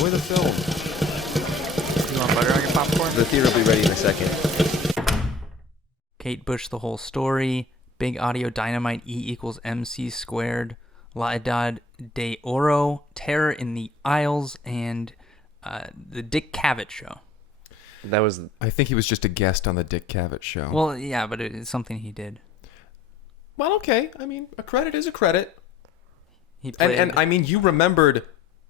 Enjoy the film. You want butter on your popcorn? The theater will be ready in a second. Kate Bush, The Whole Story, Big Audio Dynamite, E = MC squared, La Edad de Oro, Terror in the Isles, and The Dick Cavett Show. That was... I think he was just a guest on the Dick Cavett show. Well, yeah, but it's something he did. Well, okay. I mean, a credit is a credit. He played... And I mean, you remembered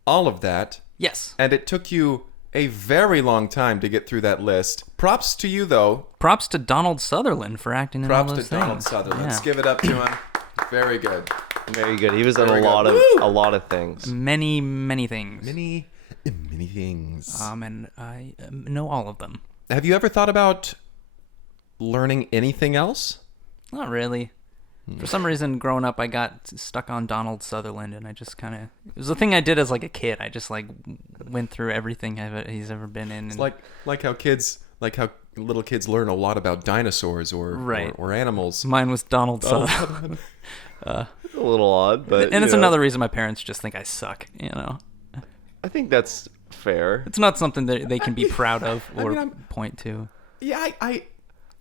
all of that. Yes. And it took you a very long time to get through that list. Props to you, though. Props to Donald Sutherland for acting in all Props those to Donald things. Sutherland. Yeah. Let's give it up to him. Very good. Very good. He was on Very a lot good. of Woo! a lot of things. Many, many things. Many things. And I know all of them. Have you ever thought about learning anything else? Not really. For some reason, growing up, I got stuck on Donald Sutherland, and I just kind of... It was a thing I did as, like, a kid. I just, like, went through everything he's ever been in. It's like how little kids learn a lot about dinosaurs or animals. Mine was Donald Sutherland. A little odd, but... And it's another reason my parents just think I suck, you know? I think that's fair. It's not something that they can be proud of or point to. Yeah, I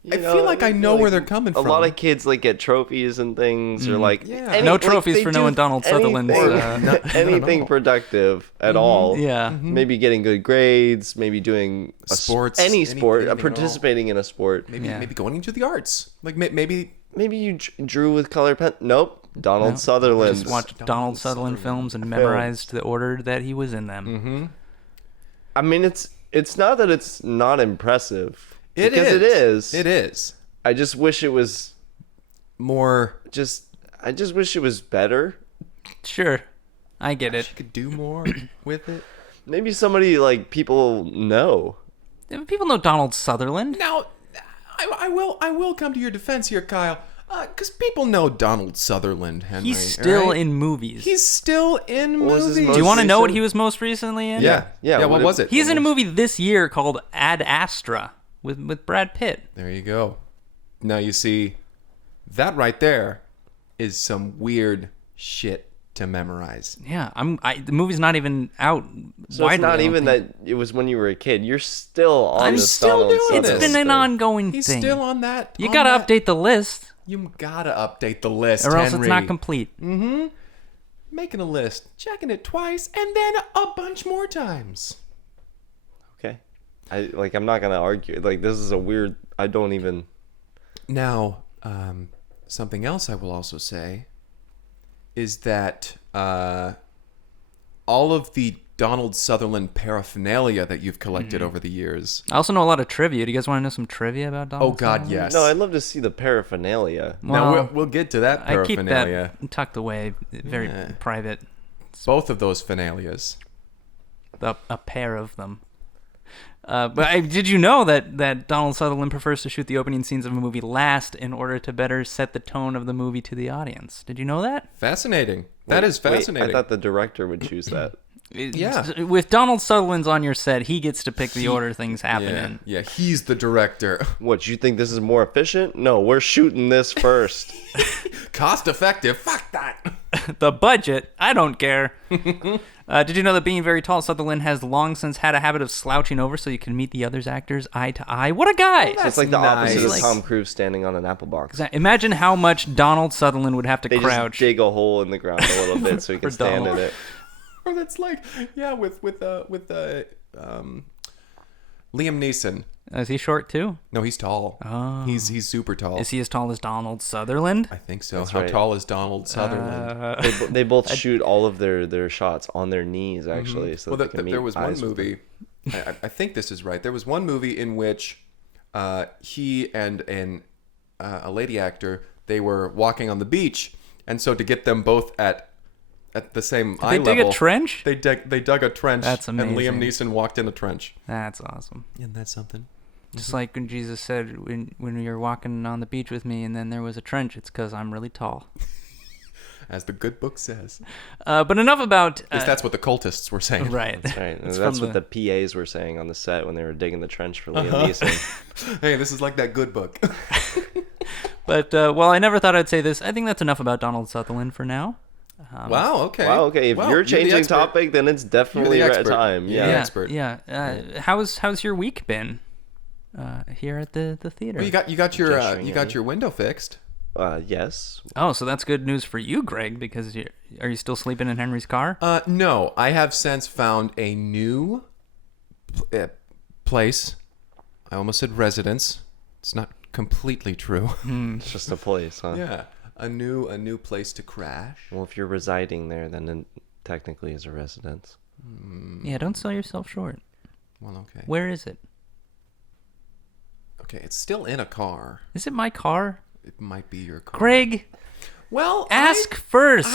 feel like I know where they're coming from. A lot of kids like get trophies and things, or like No trophies for knowing Donald Sutherland's anything productive at all. Yeah, maybe getting good grades, maybe doing any sport, participating in a sport. Maybe going into the arts. Like maybe you drew with color pen. Nope, Donald Sutherland. Just watched Donald Sutherland films and memorized the order that he was in them. Mm-hmm. I mean, it's not that it's not impressive. It is. It is. I just wish it was more. I just wish it was better. Sure, I get it. You could do more with it. Maybe somebody like people know. People know Donald Sutherland. Now, I will come to your defense here, Kyle. Because people know Donald Sutherland, Henry. He's still right? in movies. He's still in What was his movies. most Do you want to know what recent? he was most recently in? Yeah. What was it? He's in a movie this year called Ad Astra with Brad Pitt. There you go. Now you see, that right there is some weird shit to memorize. Yeah, the movie's not even out. So widely, it's not I don't even think. that it was when you were a kid. You're still on I'm this still Donald doing Sutherland this. It's been an thing. ongoing He's thing. still on that. You gotta update the list, You gotta update the list, or else Henry. it's not complete. Mm-hmm. Making a list, checking it twice, and then a bunch more times. Okay. I'm not gonna argue. Like, this is a weird. I don't even. Now, something else I will also say is that all of the Donald Sutherland paraphernalia that you've collected over the years. I also know a lot of trivia. Do you guys want to know some trivia about Donald? Oh God, Sutherland? yes. No, I'd love to see the paraphernalia. Now Well, we'll get to that I keep paraphernalia. that tucked away, very Yeah. private. Both of those finalias. A pair of them. Did you know that Donald Sutherland prefers to shoot the opening scenes of a movie last in order to better set the tone of the movie to the audience? Did you know that? Fascinating. That is fascinating. I thought the director would choose that. Yeah. With Donald Sutherland's on your set, he gets to pick the order things happen in. Yeah, he's the director. What, you think this is more efficient? No, we're shooting this first. Cost effective. Fuck that. The budget, I don't care. Did you know that being very tall, Sutherland has long since had a habit of slouching over so you can meet the other actors eye to eye? What a guy! So it's like the opposite nice. of Tom Cruise standing on an apple box. Imagine how much Donald Sutherland would have to They crouch. just dig a hole in the ground a little bit so he can For stand in Donald. it. Or that's like, yeah, with Liam Neeson. Is he short too? No, he's tall. Oh. He's super tall. Is he as tall as Donald Sutherland? I think so. That's How right. tall is Donald Sutherland? They both shoot all of their shots on their knees, actually. So Well, that they can meet there was one eyes with them. movie. I think this is right. There was one movie in which he and a lady actor, they were walking on the beach, and so to get them both at the same eye Did level, they dig a trench? They dug a trench. That's amazing. And Liam Neeson walked in a trench. That's awesome. Isn't that something? Just like when Jesus said, when you're walking on the beach with me and then there was a trench, it's because I'm really tall. As the good book says. But enough about... At least that's what the cultists were saying. Right. That's right. It's That's from what the PAs were saying on the set when they were digging the trench for Liam Neeson. Hey, this is like that good book. But, well, I never thought I'd say this. I think that's enough about Donald Sutherland for now. Wow. Okay. Wow. Okay. If you're the changing expert. topic, then it's definitely You're the right expert. time. You're Yeah. the expert. Yeah. How's your week been? Here at the theater. Well, you got Gesturing you at got me. your window fixed. Yes. Oh, so that's good news for you, Greg, because are you still sleeping in Henry's car? No, I have since found a new place. I almost said residence. It's not completely true. It's just a place, huh? Yeah, a new place to crash. Well, if you're residing there, then it technically is a residence. Yeah, don't sell yourself short. Well, okay. Where is it? Okay, it's still in a car. Is it my car? It might be your car. Greg, Well, ask first.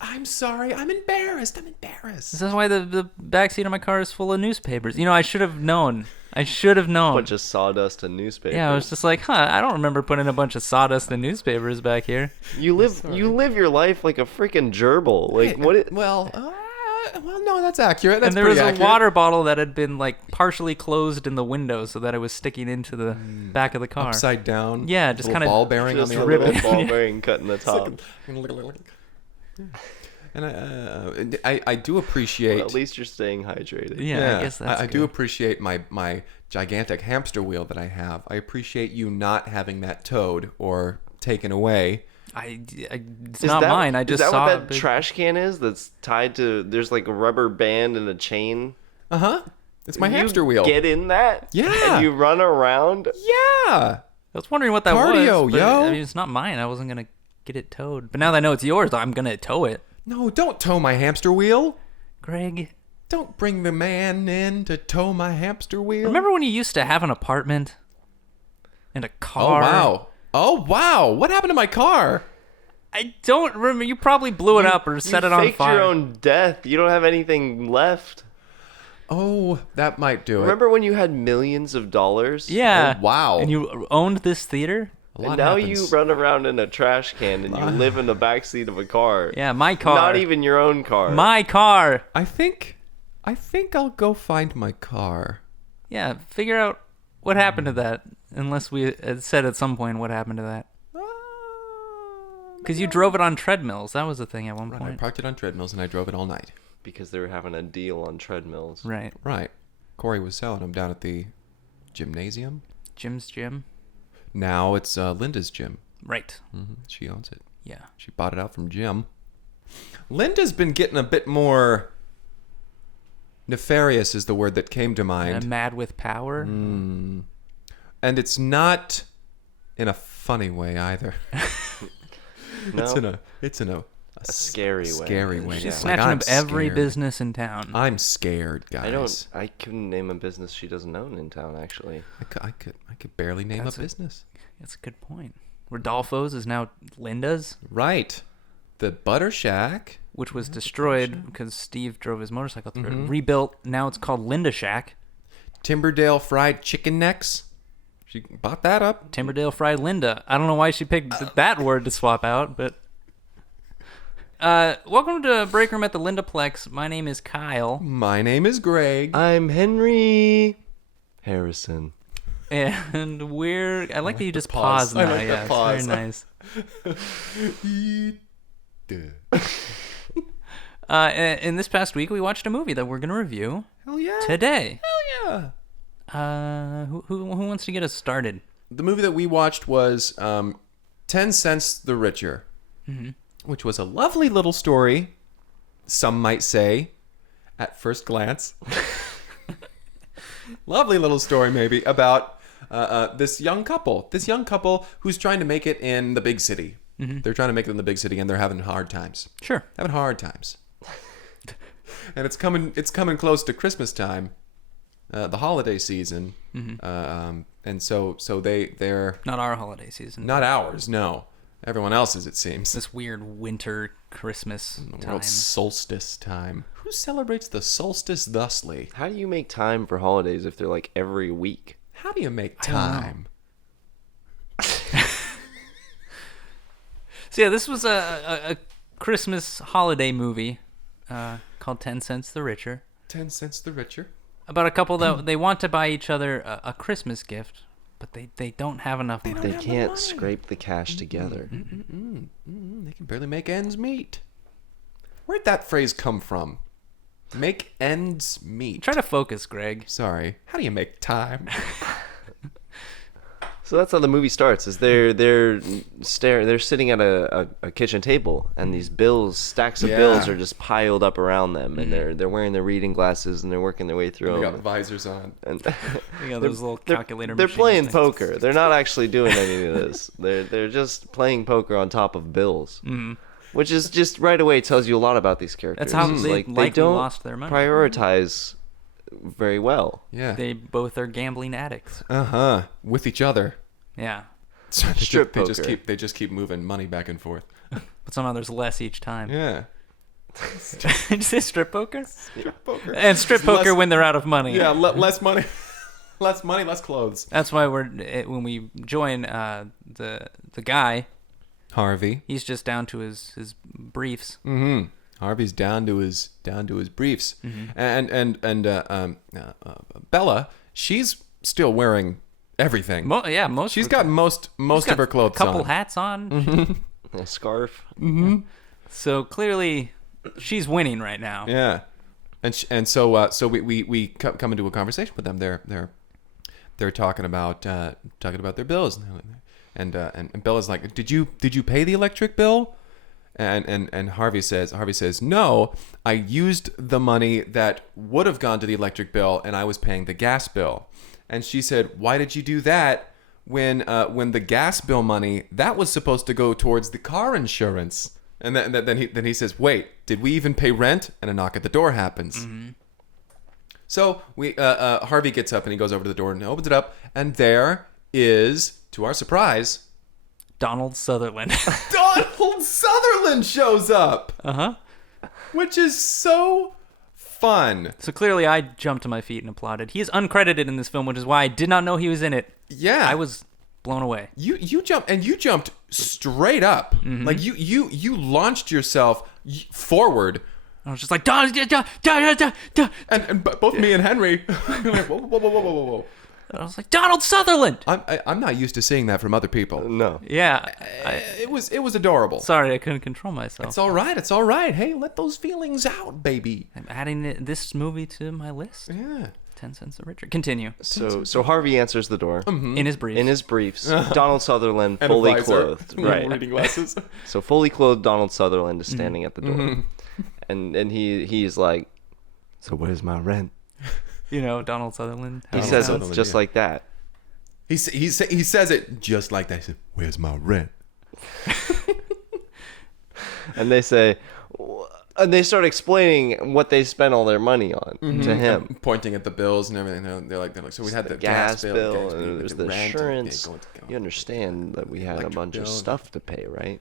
I'm sorry. I'm embarrassed. This is why the backseat of my car is full of newspapers. I should have known. I should have known. Bunch of sawdust and newspapers. Yeah, I was just like, I don't remember putting a bunch of sawdust and newspapers back here. You live your life like a freaking gerbil. Like what? Well, no, that's accurate. That's And there was pretty a accurate. water bottle that had been like partially closed in the window so that it was sticking into the back of the car. Upside down. Yeah, just little kinda ball bearing on Just the a other. little ball bearing cut in the top. And I do appreciate. Well, at least you're staying hydrated. Yeah, I guess that's I do good. appreciate my gigantic hamster wheel that I have. I appreciate you not having that towed or taken away. It's not mine. I just is that saw what a that big- trash can is? That's tied to. There's like a rubber band and a chain. It's my You hamster wheel. Get in that. Yeah. And you run around. Yeah. I was wondering what that Cardio, was. But, yo. I mean, it's not mine. I wasn't gonna get it towed. But now that I know it's yours, I'm gonna tow it. No, don't tow my hamster wheel. Greg, Don't bring the man in to tow my hamster wheel. remember when you used to have an apartment and a Oh car? wow. Oh wow. What happened to my car? I don't remember. You probably blew it up or set you it on faked fire. your own death. You don't have anything left. Oh, that might do it. Remember when you had millions of dollars? Yeah. Oh, wow. And you owned this theater? A lot And now happens. you run around in a trash can and you live in the backseat of a car. Yeah, my car. Not even your own car. My car. I think I'll go find my car. Yeah, figure out what happened to that. Unless we had said at some point what happened to that. Because you drove it on treadmills. That was the thing at one I point. parked it on treadmills and I drove it all night. Because they were having a deal on treadmills. Right. Right. Corey was selling them down at the gymnasium. Jim's gym. Now it's Linda's gym. Right. She owns it. Yeah. She bought it out from Jim. Linda's been getting a bit more nefarious is the word that came to mind. Mad with power. And it's not in a funny way either. No? It's in a scary way. Scary way. She's Yeah. snatching I'm up every scared. business in town. I'm scared, guys. I couldn't name a business she doesn't own in town, actually. I could barely name That's a business. That's a good point. Rodolfo's is now Linda's, Right. The Butter Shack. which was destroyed because Steve drove his motorcycle through it. Rebuilt. Now it's called Linda Shack. Timberdale Fried Chicken Necks. She bought that up. Timberdale Fried Linda. I don't know why she picked that word to swap out, but... welcome to Break Room at the Lindaplex. My name is Kyle. My name is Greg. I'm Henry Harrison. And I like that you just pause. paused I now. like that Yeah, pause. it's very nice. In this past week, we watched a movie that we're going to review Hell yeah. today. Hell yeah. Who wants to get us started? The movie that we watched was 10 Cents the Richer, which was a lovely little story, some might say, at first glance. Lovely little story, maybe, about this young couple who's trying to make it in the big city. They're trying to make it in the big city, and they're having hard times. Sure. Having hard times. And it's coming close to Christmas time, the holiday season. And so they're Not our holiday season. not ours, no. Everyone else's, it seems. This weird winter Christmas The time. world's solstice time. Who celebrates the solstice thusly? How do you make time for holidays if they're like every week? How do you make don't know. time? So yeah, this was a Christmas holiday movie called 10 Cents the Richer. 10 Cents the Richer. About a couple that they want to buy each other a Christmas gift, but they don't have enough money. They can't scrape the cash together. They can barely make ends meet. Where'd that phrase come from? Make ends meet. Try to focus, Greg. Sorry. How do you make time? So that's how the movie starts. Is they're sitting at a kitchen table, and these stacks of bills are just piled up around them, and they're wearing their reading glasses, and they're working their way through. They them. got visors on. And You got those little calculator they're machines playing things. poker. They're not actually doing any of this. They're just playing poker on top of bills. Which is just right away tells you a lot about these characters. That's how It's they like, likely don't lost their money. prioritize very well. Yeah. They both are gambling addicts. With each other. Yeah. So Strip they just poker. keep moving money back and forth. But somehow there's less each time. Yeah. Did you say strip poker? Strip poker. And strip poker when they're out of money. Yeah, less money. Less money, less clothes. That's why when we join the guy, Harvey. he's just down to his briefs. Mm-hmm. Harvey's down to his briefs. And Bella, she's still wearing everything. Most. She's got most of her clothes a couple on. hats on. A scarf. So clearly, she's winning right now. Yeah, so we come into a conversation with them. They're talking about their bills, and Bella's like, did you pay the electric bill? And Harvey says no, I used the money that would have gone to the electric bill, and I was paying the gas bill. And she said, why did you do that when the gas bill money that was supposed to go towards the car insurance? And then he says, wait, did we even pay rent? And a knock at the door happens. So Harvey gets up and he goes over to the door and opens it up, and there is, to our surprise, Donald Sutherland. Donald Sutherland shows up. Which is so fun. So clearly, I jumped to my feet and applauded. He is uncredited in this film, which is why I did not know he was in it. Yeah, I was blown away. You jumped straight up. Like you launched yourself forward. I was just like, Donald. And both me and Henry were like, whoa. I was like, Donald Sutherland. I'm not used to seeing that from other people. No. Yeah. It was adorable. Sorry, I couldn't control myself. It's all right. Hey, let those feelings out, baby. I'm adding this movie to my list. Yeah. 10 cents a Richard. Continue. So Harvey answers the door. In his briefs. In his briefs, Donald Sutherland And a fully visor. clothed. Right. Reading glasses. So fully clothed Donald Sutherland is standing at the door. And he's like, so where's my rent? Donald Sutherland. He says it just like that. He says it just like that. He said, where's my rent? And they say, and they start explaining what they spent all their money on to him. And pointing at the bills and everything. They're like, so we had the gas bill, gas and there's the rent, insurance. go. You understand that we had a Electric bunch of bill. stuff to pay, right?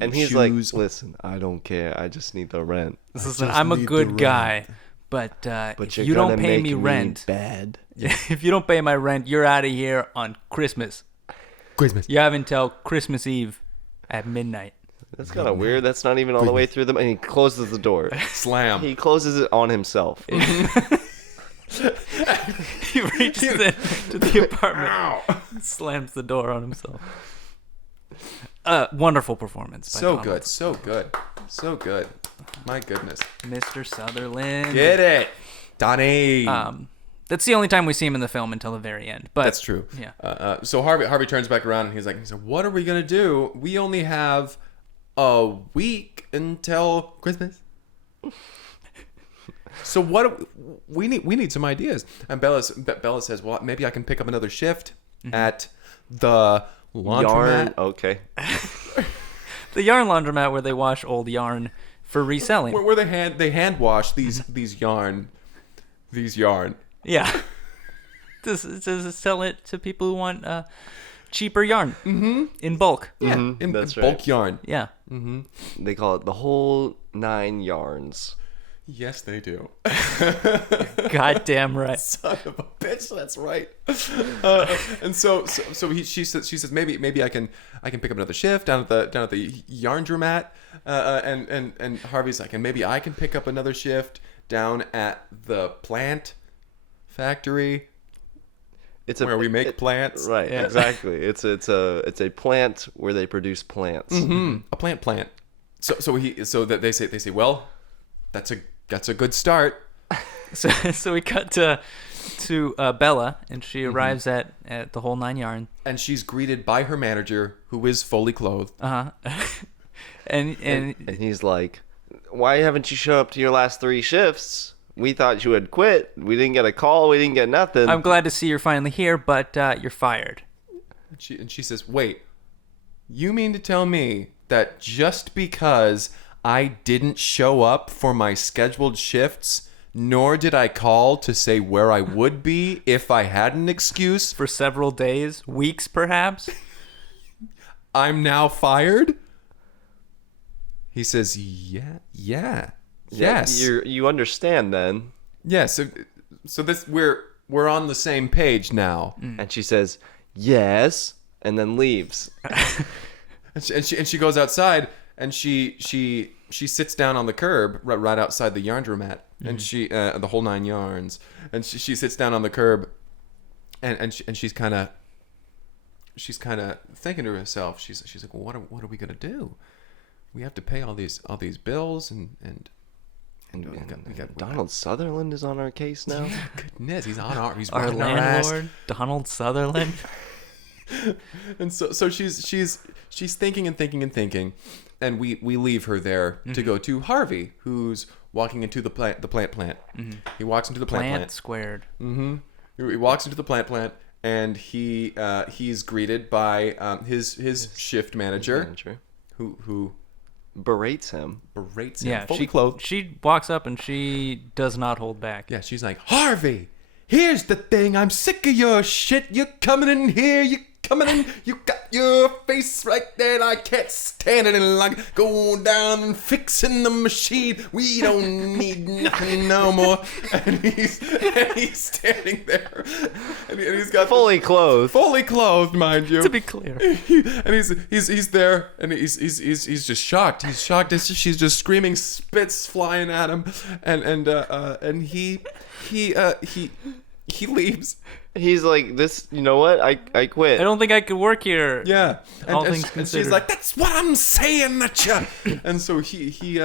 And he's like, listen, I don't care. I just need the rent. Listen, I'm a need the good rent. guy, but But if you're you don't gonna pay make me rent, bad. if you don't pay my rent, you're out of here on Christmas. Christmas. You have until Christmas Eve at midnight. That's kind of weird. That's not even all the way through them. And he closes the door. Slam. He closes it on himself. He reaches into the apartment, and slams the door on himself. Wonderful performance. By Donald. So good. My goodness. Mr. Sutherland. Get it, Donnie. That's the only time we see him in the film until the very end. But That's true. Yeah. So Harvey turns back around and he's like, what are we gonna do? We only have a week until Christmas. So we need some ideas. And Bella says, well, maybe I can pick up another shift at the laundromat. Yarn. Okay. The yarn laundromat where they wash old yarn for reselling. Where they hand wash these yarn. Yeah. to sell it to people who want cheaper yarn in bulk. Yeah, Mm-hmm. That's bulk right. yarn. Yeah. They call it the whole 9 yarns. Yes, they do. Goddamn right. Son of a bitch, that's right. And so she says maybe I can pick up another shift down at the yarndromat, and Harvey's like, and maybe I can pick up another shift down at the plant factory. It's where we make plants. Right, Yeah. exactly. It's a plant where they produce plants. A plant. So they say, well, that's a good start. So we cut to Bella, and she arrives at the whole 9 yards. And she's greeted by her manager, who is fully clothed. And he's like, why haven't you showed up to your last 3 shifts? We thought you had quit. We didn't get a call. We didn't get nothing. I'm glad to see you're finally here, but you're fired. And she says, wait, you mean to tell me that just because I didn't show up for my scheduled shifts, nor did I call to say where I would be if I had an excuse, For several days, weeks perhaps? I'm now fired? He says, yeah. Yes. You understand then. Yeah, so this we're on the same page now. And she says, yes, and then leaves. and she goes outside, and she sits down on the curb right outside the yarndromat, and she the whole 9 yards, and she sits down on the curb, and she's kind of thinking to herself. She's like, well, what are we gonna do? We have to pay all these bills and we got Donald Sutherland is on our case now. Goodness, he's our landlord, Donald Sutherland. And so she's thinking, and we leave her there to go to Harvey, who's walking into the plant. He walks into the plant squared. He walks into the plant, and he's greeted by his shift manager, who berates him. Yeah, fully clothed. She walks up and she does not hold back. Yeah, she's like, Harvey, here's the thing. I'm sick of your shit. You're coming in here. You got your face right there, and I can't stand it. And like, go down and fixing the machine. We don't need nothing no more. And he's standing there, and he's got fully clothed, mind you. To be clear, and he's there, and he's just shocked. He's shocked. She's just screaming, spits flying at him, and he leaves. He's like, this, you know what? I quit. I don't think I could work here. Yeah. All things and considered. she's like, that's what I'm saying at you. And so he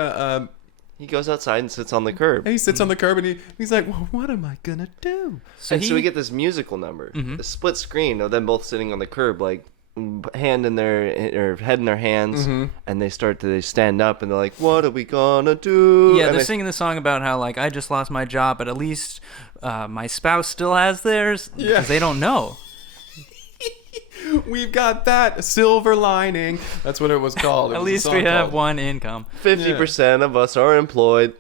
goes outside and sits on the curb. he sits on the curb, and he's like, well, what am I gonna do? So we get this musical number, the split screen of them both sitting on the curb, like head in their hands, and they stand up, and they're like, what are we gonna do? Yeah, and they're singing the song about how, like, I just lost my job, but at least my spouse still has theirs, because they don't know. We've got that silver lining. That's what it was called. At least we have one income. 50% of us are employed.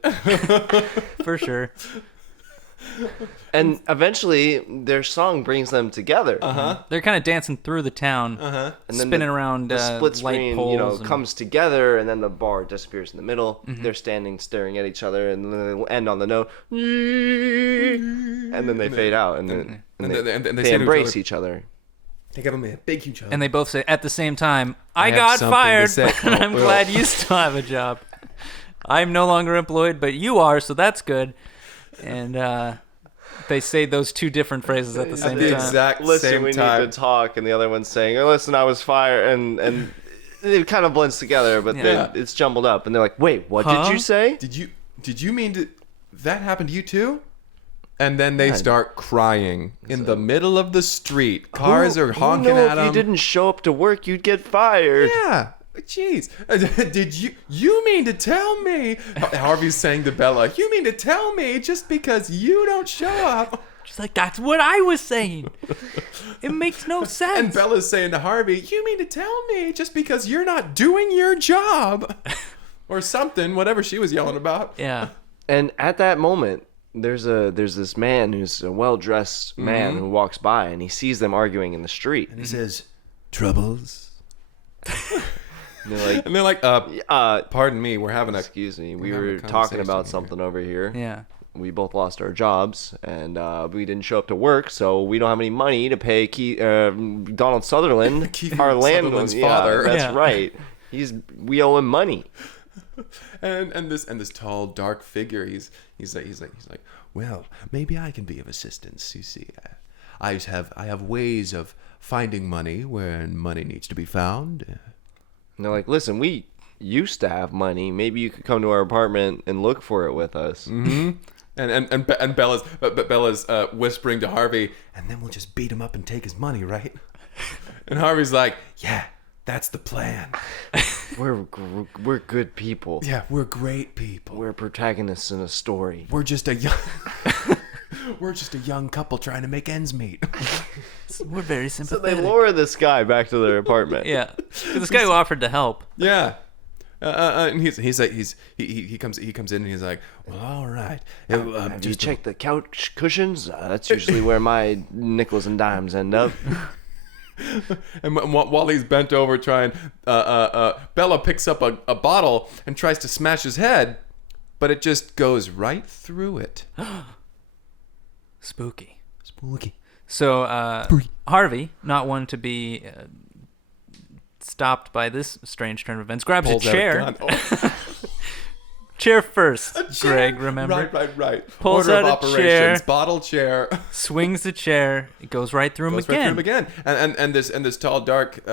For sure. And eventually, their song brings them together. They're kind of dancing through the town, And then spinning around the split light screen, poles. comes together, and then the bar disappears in the middle. They're standing, staring at each other, and then they end on the note, and then they fade out, and they embrace each other. They give him a big, huge hug. And they both say at the same time, I have got something fired, to say." but I'm glad you still have a job. I'm no longer employed, but you are, so that's good. And they say those two different phrases at the same time. Exact Listen, same we time. need to talk, and the other one's saying, oh, listen, I was fired, and it kind of blends together, but then it's jumbled up, and they're like, wait, what did you say? Did you mean to? That happened to you too? And then they start crying in the middle of the street. Cars are honking at them. If you didn't show up to work, you'd get fired. Yeah. Jeez. Did you mean to tell me? Harvey's saying to Bella, you mean to tell me just because you don't show up? She's like, that's what I was saying. It makes no sense. And Bella's saying to Harvey, you mean to tell me just because you're not doing your job? Or something, whatever she was yelling about. Yeah. And at that moment, there's this man who's a well-dressed man who walks by, and he sees them arguing in the street. And he says, troubles? And they're like, pardon me, we're having a... Excuse me, we having a were talking conversation about here." something over here. Yeah. We both lost our jobs, and we didn't show up to work, so we don't have any money to pay Donald Sutherland, Keith our Sutherland's landlord. father. Yeah, that's Yeah. right. We owe him money. And this tall, dark figure, he's like, well, maybe I can be of assistance. You see, I have ways of finding money where money needs to be found. And they're like, listen, used to have money. Maybe you could come to our apartment and look for it with us. Mm-hmm. And Bella's whispering to Harvey, and then we'll just beat him up and take his money, right? And Harvey's like, yeah, that's the plan. We're good people. Yeah, we're great people. We're protagonists in a story. We're just a young couple trying to make ends meet. We're very So sympathetic. they lure this guy back to their apartment. Yeah, this guy who offered to help. Yeah. And he comes in and he's like, well, all right. Have you checked the couch cushions? That's usually where my nickels and dimes end up. And while he's bent over trying, Bella picks up a bottle and tries to smash his head, but it just goes right through it. Spooky. So, Harvey, not one to be stopped by this strange turn of events, grabs a pulls out chair. gun. Oh. Chair first, Greg, remember? Right. Pulls Order out of a operations, chair. bottle chair. Swings the chair. It goes right through him Goes right again. through him again. And this tall, dark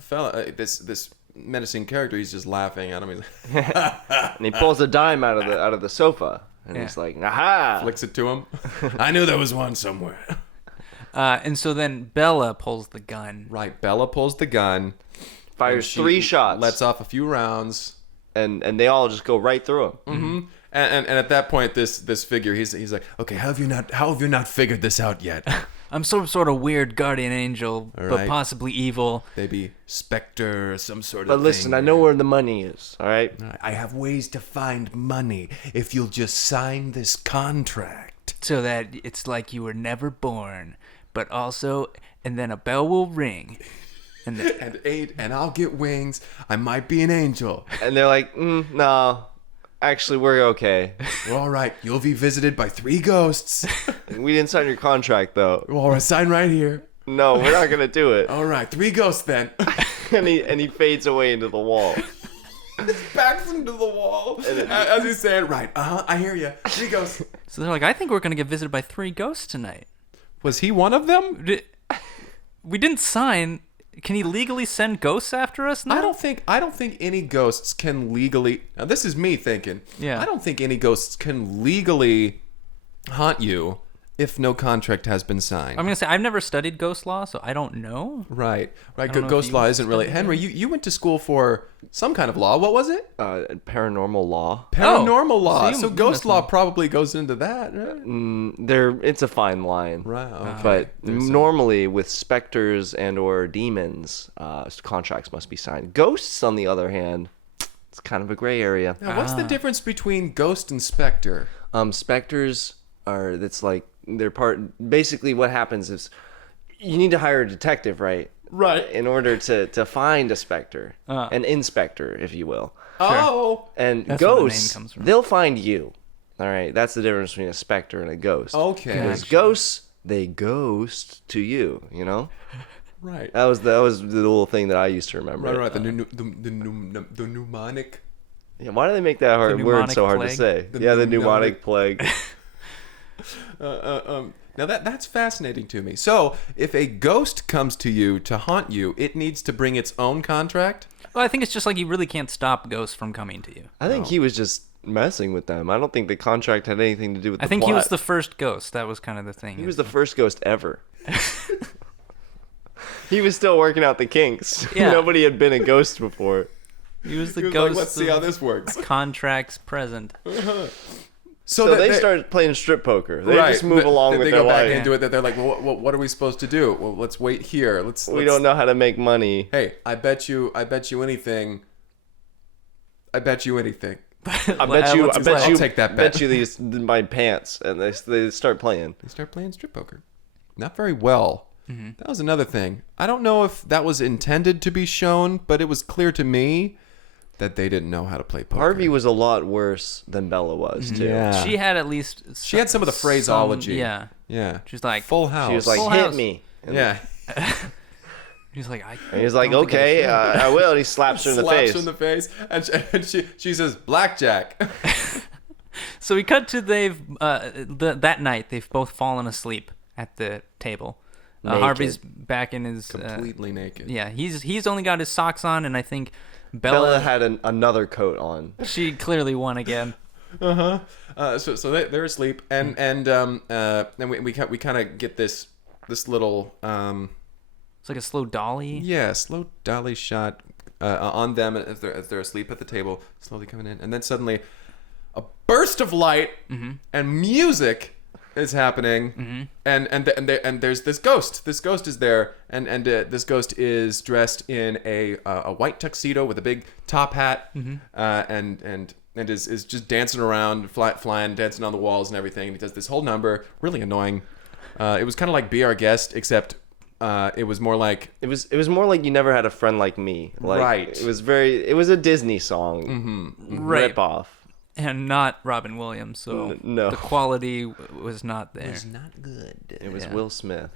fella, this menacing character, he's just laughing at him. He's like, And he pulls a dime out of the sofa. And he's like, aha! flicks it to him. I knew there was one somewhere. And so then Bella pulls the gun. Right. Bella pulls the gun. Fires and she 3 shots. Lets off a few rounds. And they all just go right through him. Mm-hmm. And at that point, this figure, he's like, okay, how have you not figured this out yet? I'm some sort of weird guardian angel, All but right. possibly evil. Maybe Spectre, some sort of But listen, thing. I know where the money is, all right? I have ways to find money if you'll just sign this contract. So that it's like you were never born, but also, and then a bell will ring. And then, And I'll get wings. I might be an angel. And they're like, no, actually, we're okay. Well, all right. You'll be visited by 3 ghosts. We didn't sign your contract, though. Well, sign right here. No, we're not going to do it. All right. 3 ghosts then. And he fades away into the wall. Backs into the wall. As he's saying, right. I hear you. 3 ghosts. so they're like, I think we're going to get visited by 3 ghosts tonight. Was he one of them? We didn't sign. Can he legally send ghosts after us now? I don't think any ghosts can legally. Now this is me thinking. Yeah. I don't think any ghosts can legally haunt you if no contract has been signed. I'm going to say, I've never studied ghost law, so I don't know. Right. don't know if Ghost you law isn't really. studied Henry, you went to school for some kind of law. What was it? Paranormal law. Paranormal law. so So you ghost must law know. probably goes into that. Right. It's a fine line. Right. Okay. But There's some- normally with specters and or demons, contracts must be signed. Ghosts, on the other hand, it's kind of a gray area. Now, what's the difference between ghost and specter? Specters are, that's like, they're basically what happens is you need to hire a detective, right? Right. In order to find a specter, an inspector, if you will. Oh. And That's where the name ghosts, comes from. they'll find you. All right, that's the difference between a specter and a ghost. Okay. Because ghosts, they ghost to you, you know? Right. That was the little thing that I used to remember. Right. The mnemonic. Yeah, why do they make that word pneumonic so hard plague? to say? The The mnemonic- pneumonic plague. Now that's fascinating to me. So if a ghost comes to you to haunt you, it needs to bring its own contract. Well, I think it's just like you really can't stop ghosts from coming to you. I think he was just messing with them. I don't think the contract had anything to do with the I think plot. he was the first ghost. That was kind of the thing. He was the first ghost ever. He was still working out the kinks. Yeah. Nobody had been a ghost before. He was the He was ghost. like, let's see of how this works. Contracts present. So they started playing strip poker. They just move along with they their go back life. into it. That they're like, well, what are we supposed to do? Well, let's wait here. We don't know how to make money. Hey, I bet you anything. I bet you anything. I'll take that bet. Bet you these my pants, and they start playing. They start playing strip poker. Not very well. Mm-hmm. That was another thing. I don't know if that was intended to be shown, but it was clear to me that they didn't know how to play poker. Harvey was a lot worse than Bella was too. Yeah. She had at least. She had some of the phraseology. Yeah. Yeah. She's like Full House. She was like, Full "Hit House." me." And yeah. She's like, And he's like, don't think I "Okay, should." I will." And he slaps her in the Slaps face. her in the face, and she says, "Blackjack." So we cut to that night they've both fallen asleep at the table. Naked. Harvey's back in his Completely naked. Yeah, he's only got his socks on, and I think Bella had another coat on. She clearly won again. So they're asleep, and then we kind of get this little It's like a slow dolly. slow dolly shot on them as they're asleep at the table, slowly coming in, and then suddenly a burst of light and music is happening, and there's this ghost. This ghost is there, and this ghost is dressed in a white tuxedo with a big top hat, and is just dancing around, flying, dancing on the walls and everything. And he does this whole number, really annoying. It was kind of like Be Our Guest, except it was more like it was more like You Never Had a Friend Like Me. Like, right. It was a Disney song, Right. rip off. And not Robin Williams, so No. the quality was not there. not good. It was Yeah. Will Smith.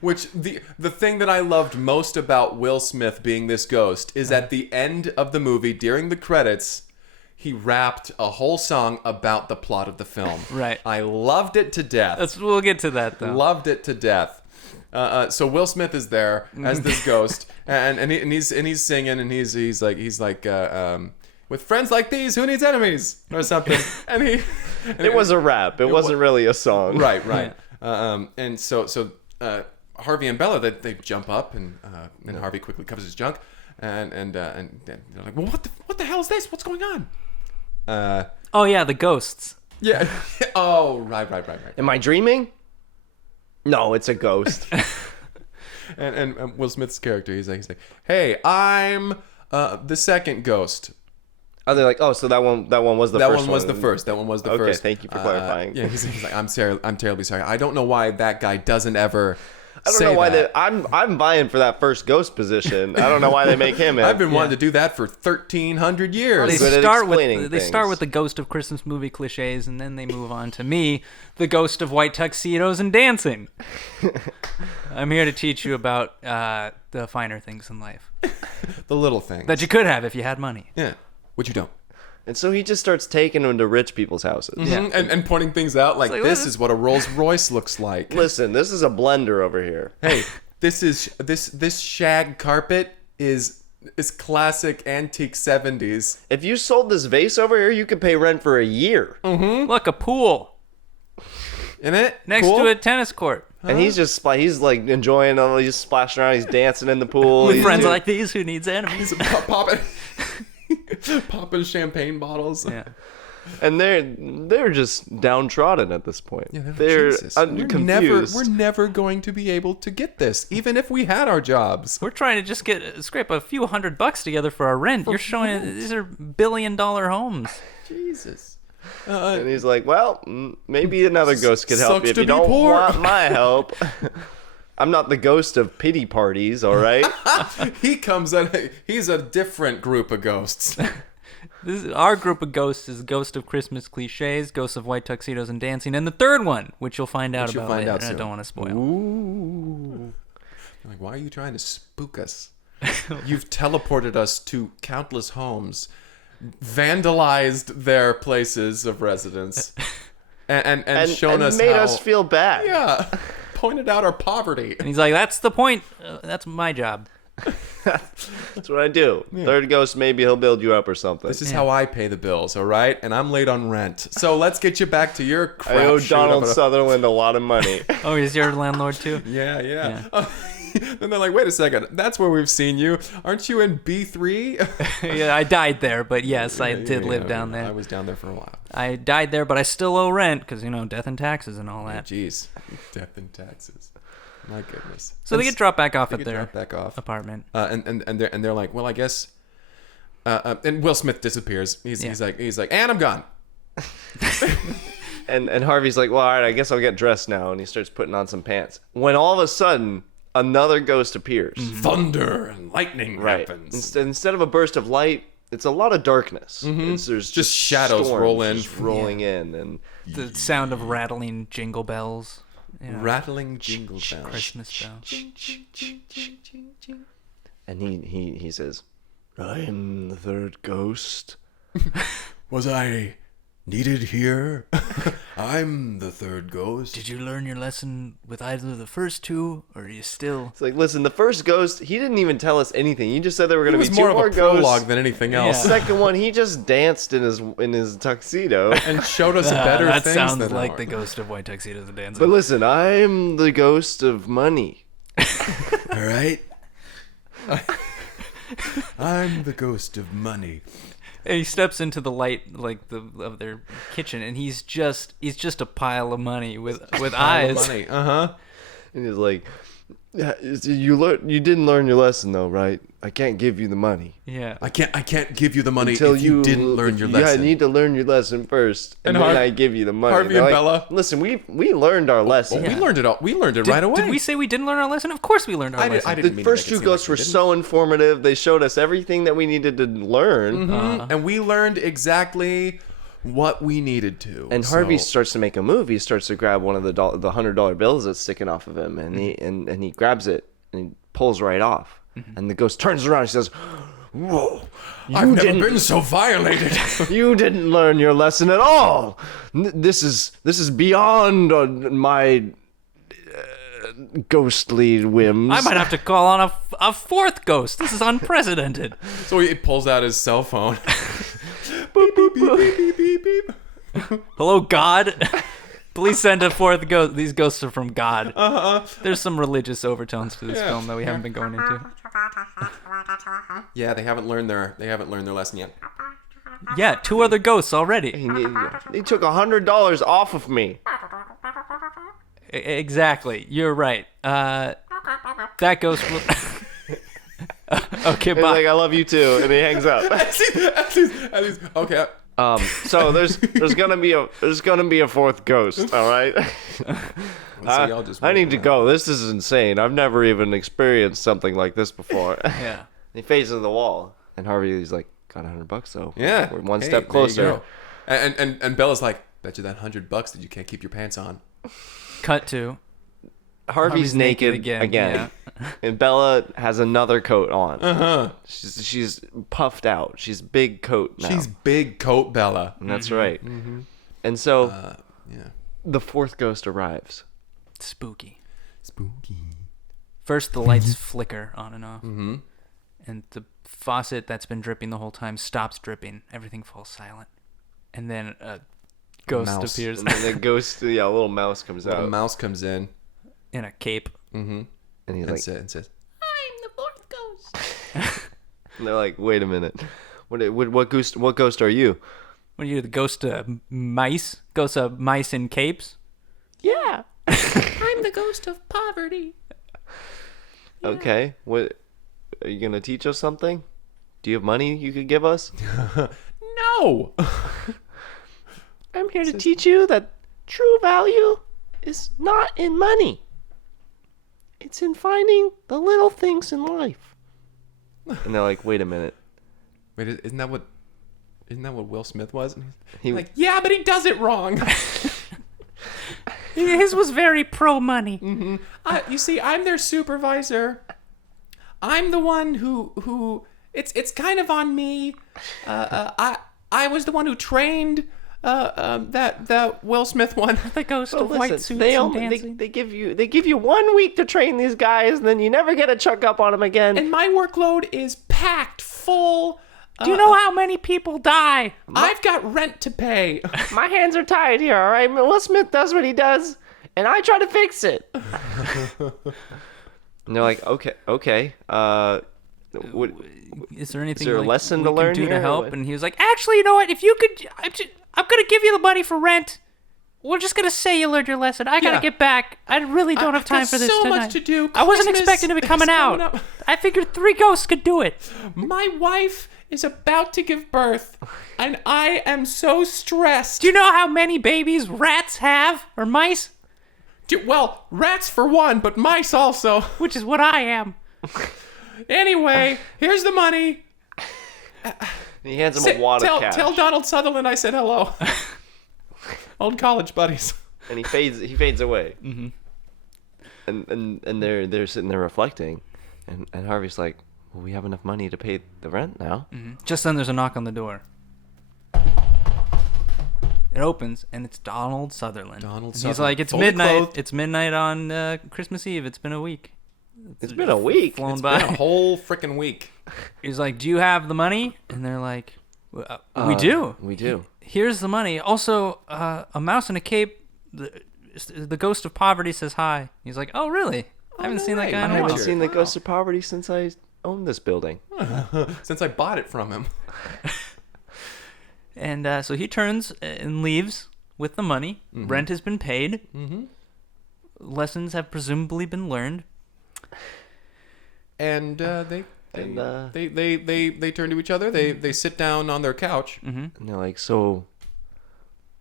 Which the thing that I loved most about Will Smith being this ghost is at the end of the movie, during the credits, he rapped a whole song about the plot of the film. Right. I loved it to death. We'll get to that though. Loved it to death. So Will Smith is there as this ghost, and he's singing, and he's like with friends like these, who needs enemies or something. It was a rap. It wasn't really a song. Right. And so Harvey and Bella, they jump up, and Harvey quickly covers his junk, and they're like, well, what the hell is this? What's going on? Oh yeah, the ghosts. Yeah. Oh, right. Am I dreaming? No, it's a ghost. And Will Smith's character, he's like, hey, I'm the second ghost. Oh, they're like, oh, so that one was the first one. That one was the first. That one was the Okay, first. thank you for clarifying. Yeah, he's like, I'm terribly sorry. I don't know why that guy doesn't ever. I don't know why I'm buying for that first ghost position. I don't know why they make him. I've been wanting to do that for 1,300 years. They start with the ghost of Christmas movie cliches, and then they move on to me, the ghost of white tuxedos and dancing. I'm here to teach you about the finer things in life The little things that you could have if you had money. Yeah, what you don't. And so he just starts taking them to rich people's houses. Mm-hmm. And pointing things out like this is what a Rolls Royce looks like. Listen, this is a blender over here. Hey, this shag carpet is classic antique 70s. If you sold this vase over here, you could pay rent for a year. Look, a pool Isn't it? next Cool? to a tennis court. And he's like enjoying all. He's splashing around. He's dancing in the pool. With He's friends doing- like these, who needs enemies? Popping champagne bottles. Yeah. And they're just downtrodden at this point. Yeah, they're Jesus. confused. We're never going to be able to get this, even if we had our jobs. We're trying to just scrape a few $100 together for our rent. You're showing these are $1 billion homes. Jesus. And he's like, well, maybe another ghost could help Sucks you if to you be don't poor. want my help. I'm not the ghost of pity parties, all right? He comes in. He's a different group of ghosts. Our group of ghosts is Ghost of Christmas Cliches, Ghosts of White Tuxedos and Dancing, and the third one, which you'll find out about later. I don't want to spoil. Ooh. They're like, why are you trying to spook us? You've teleported us to countless homes, vandalized their places of residence, and shown us made how, us feel bad. Yeah, pointed out our poverty. And he's like, that's the point. That's my job. That's what I do. Third ghost, maybe he'll build you up or something. This is how I pay the bills, all right? And I'm late on rent. So let's get you back to your crap. I owe shoot Donald up a- Sutherland a lot of money. Oh, he's your landlord too? Yeah. Then they're like, wait a second. That's where we've seen you. Aren't you in B3? Yeah, I died there, but yes, I did live down I there. was down there for a while. I died there, but I still owe rent because, death and taxes and all that. Jeez. Death and taxes. My goodness. So they get dropped back off They at get their dropped back off. apartment. And they're like, well, I guess. And Will Smith disappears. He's like, and I'm gone. And Harvey's like, well, all right, I guess I'll get dressed now. And he starts putting on some pants. When all of a sudden, another ghost appears. Thunder and lightning Right. happens. Instead of a burst of light, it's a lot of darkness. There's just shadows storms roll in. just rolling in. And The sound of rattling jingle bells. Rattling jingle bells. Christmas bells. And he says, I am the third ghost. Was I needed here. I'm the third ghost. Did you learn your lesson with either of the first two, or are you still... It's like, listen, the first ghost, he didn't even tell us anything. He just said there were going to be two more more of a prologue ghosts. than anything else. The second one, he just danced in his tuxedo. And showed us better that things sounds than like ours. the ghost of White Tuxedos and Dancing. But listen, I'm the ghost of money. All right. I'm the ghost of money. And he steps into the light of their kitchen, and he's just a pile of money with eyes. Money. And he's like, yeah, you didn't learn your lesson though, right? I can't give you the money. Yeah. I can't give you the money Until if you didn't learn your Yeah, lesson. I need to learn your lesson first, and then I give you the money. Harvey They're and like, Bella. Listen, we learned our lesson. We learned it all. We learned it right away. Did we say we didn't learn our lesson? Of course we learned our lesson. I didn't The mean to first make it two seem ghosts like we were didn't. so informative. They showed us everything that we needed to learn. And we learned exactly what we needed to. And Harvey starts to make a move. He starts to grab one of the $100 bills that's sticking off of him, and he grabs it and he pulls right off. And the ghost turns around and says, "Whoa, I've never been so violated." you didn't learn your lesson at all. This is beyond my ghostly whims." I might have to call on a fourth ghost. This is unprecedented. So he pulls out his cell phone. Beep, beep, beep, beep, beep, beep. Hello, God. Please send a fourth ghost. These ghosts are from God. There's some religious overtones to this film that we haven't been going into. Yeah, they haven't learned their lesson yet. Yeah, 2 other ghosts already. He took $100 off of me. Exactly. You're right. That ghost will... Okay, He's bye. like, "I love you too," and he hangs up. Okay. So there's gonna be a fourth ghost. All right. Y'all just I need to wait go. This is insane. I've never even experienced something like this before. Yeah. He faces the wall, and Harvey's like, "Got $100 though. Yeah. We're one Hey, step there you closer." go. And Bella's like, "Bet you that $100 that you can't keep your pants on." Cut to... Harvey's naked again. Yeah. And Bella has another coat on. She's puffed out. She's big coat now. She's big coat Bella. And that's right. And so Yeah. the fourth ghost arrives. Spooky. Spooky. First, the lights flicker on and off. And the faucet that's been dripping the whole time stops dripping. Everything falls silent. And then a ghost Mouse. appears And then the ghost, a little mouse comes A out. mouse comes in in a cape. And he's and like, says, and they're like, "Wait a minute. What ghost are you?" What are you, the ghost of mice? Ghost of mice in capes? Yeah. I'm the ghost of poverty. Okay. What are you gonna teach us something? Do you have money you could give us? "No." I'm here to teach you that true value is not in money. It's in finding the little things in life. And they're like, "Wait a minute." Wait, isn't that what Will Smith was? And He- he's like, "Yeah, but he does it wrong." His was very pro money. You see, I'm their supervisor. I'm the one who it's kind of on me. I was the one who trained that Will Smith one. The ghost But of white listen, suits they and only dancing. they give you 1 week to train these guys, and then you never get a chuck up on them again. And my workload is packed full. Do you know how many people die? I've got rent to pay. My hands are tied here, all right? Will Smith does what he does, and I try to fix it. And they're like, okay. What, Is there anything Is there a like, lesson we to can learn do here, to or help? what? And he was like, actually, you know what? If you could, I'm going to give you the money for rent. We're just going to say you learned your lesson. I got to Yeah. get back. I really don't have I've time got for this so tonight. much to do. I wasn't Christmas expecting to be coming is out. coming up. I figured 3 ghosts could do it. My wife is about to give birth, and I am so stressed. Do you know how many babies rats have? Or mice? Well, rats for one, but mice also. Which is what I am. Anyway, here's the money. he hands him a wad of cash. Tell Donald Sutherland I said hello. Old college buddies. And he fades away. Mm-hmm. And they're sitting there reflecting, and Harvey's like, "Well, we have enough money to pay the rent now." Just then there's a knock on the door. It opens, and it's Donald Sutherland. Donald And he's Sutherland, like, it's fully midnight. clothed. It's midnight on Christmas Eve. It's been a week. It's been a week. Flown It's by. been a whole freaking week. He's like, do you have the money? And they're like, we do. We do. Here's the money. Also, a mouse in a cape. The ghost of poverty says hi. He's like, oh, really? I haven't no seen that way. guy I in a haven't while. seen the Ghost of Poverty since I owned this building. Since I bought it from him. And so he turns and leaves with the money. Mm-hmm. Rent has been paid. Mm-hmm. Lessons have presumably been learned. And they turn to each other. They sit down on their couch. And they're like, so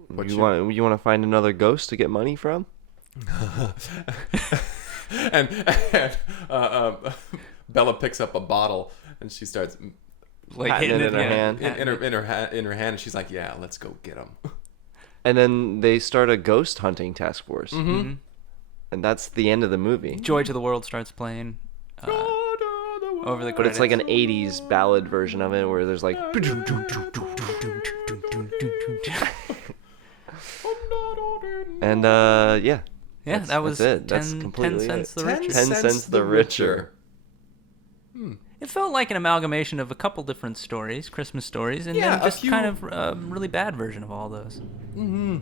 What you want to find another ghost to get money from? and Bella picks up a bottle and she starts Like Patting hitting it in her hand. in her hand, and she's like, "Yeah, let's go get him." And then they start a ghost hunting task force. Mm-hmm. And that's the end of the movie. Joy to the World starts playing over the credits. But it's like an 80s ballad version of it where there's like... And yeah. Yeah, that was that's it. 10, That's completely 10 cents it. the richer. 10 cents the richer. It felt like an amalgamation of a couple different stories, Christmas stories, and Yeah, then a just few- kind of a really bad version of all those. Mm-hmm.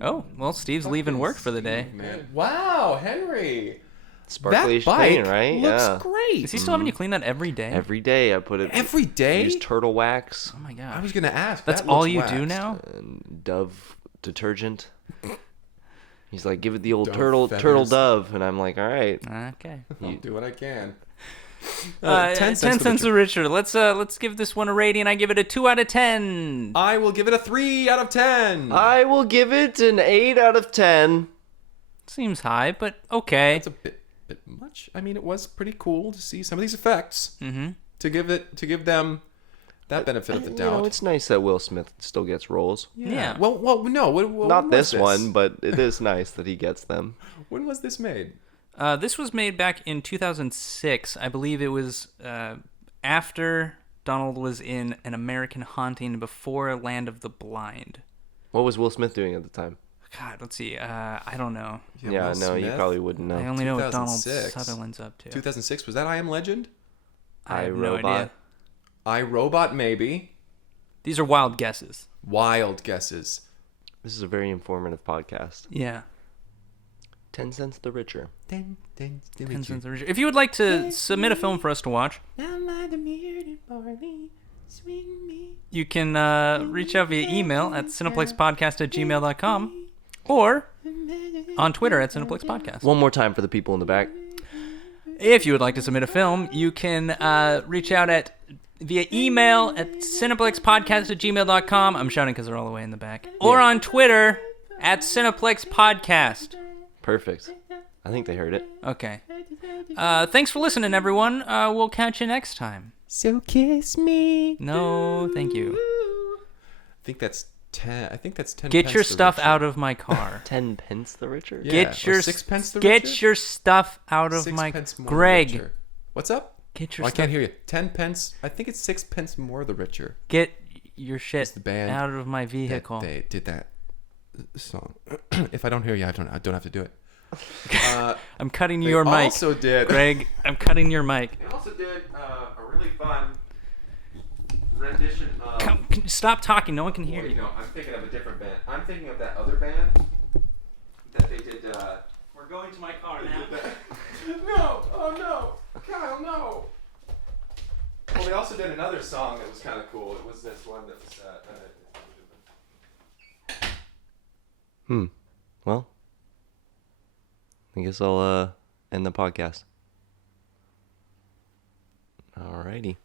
Oh, well, Steve's leaving work for the day. Man. Wow, Henry. Sparkly That bike clean, right? looks Yeah. great. Is he still having you clean that every day? Every day I put it... Every day? Use turtle wax Oh my god. I was gonna ask. That's that all looks you waxed. do now? and Dove detergent. He's like, give it the old Dove turtle feathers. Dove. And I'm like, all right. Okay. I'll do what I can. 10 cents a richer. Let's give this one a rating. I give it a 2 out of 10. I will give it a 3 out of 10. I will give it an 8 out of 10. Seems high, but okay. That's a bit much. I mean, it was pretty cool to see some of these effects. Mm-hmm. To give them that benefit of the You doubt. know, it's nice that Will Smith still gets roles. Yeah. Well, no. When Not was this one, but it is nice that he gets them. When was this made? This was made back in 2006. I believe it was after Donald was in An American Haunting, before Land of the Blind. What was Will Smith doing at the time? God, let's see. I don't know. Yeah, Will no, you Smith? probably wouldn't know. I only know what Donald 2006. Sutherland's up to. 2006. Was that I Am Legend? I have no iRobot. idea. I, Robot, maybe. These are wild guesses. Wild guesses. This is a very informative podcast. Yeah. 10 cents the richer. 10 10 cents a richer. If you would like to submit a film for us to watch, you can reach out via email at cineplexpodcast@gmail.com or on Twitter at cineplexpodcast. One more time for the people in the back. If you would like to submit a film, you can reach out via email at cineplexpodcast@gmail.com. I'm shouting because they're all the way in the back. Or on Twitter at cineplexpodcast. Perfect. I think they heard it. Okay. Thanks for listening, everyone. We'll catch you next time. So kiss me. No, thank you. I think that's 10. I think that's 10. Get pence your the stuff richer. out of my car. 10 pence the richer? Yeah, Get or your 6 pence the get richer? your stuff out of 6 my pence more the Greg. richer. What's up? Get your Oh, I stuff. can't hear you. 10 pence. I think it's 6 pence more the richer. Get your shit the band out of my That vehicle. they did that song. If I don't hear you, I don't have to do it. I'm cutting They your mic. also did. Greg, I'm cutting your mic. They also did a really fun rendition of. Stop talking. No one can hear Wait, you. no, I'm thinking of a different band. I'm thinking of that other band that they did. We're going to my car they now. did that. No! Oh no! Kyle, no! Well, they also did another song that was kind of cool. It was this one that was. Well, I guess I'll end the podcast. Alrighty.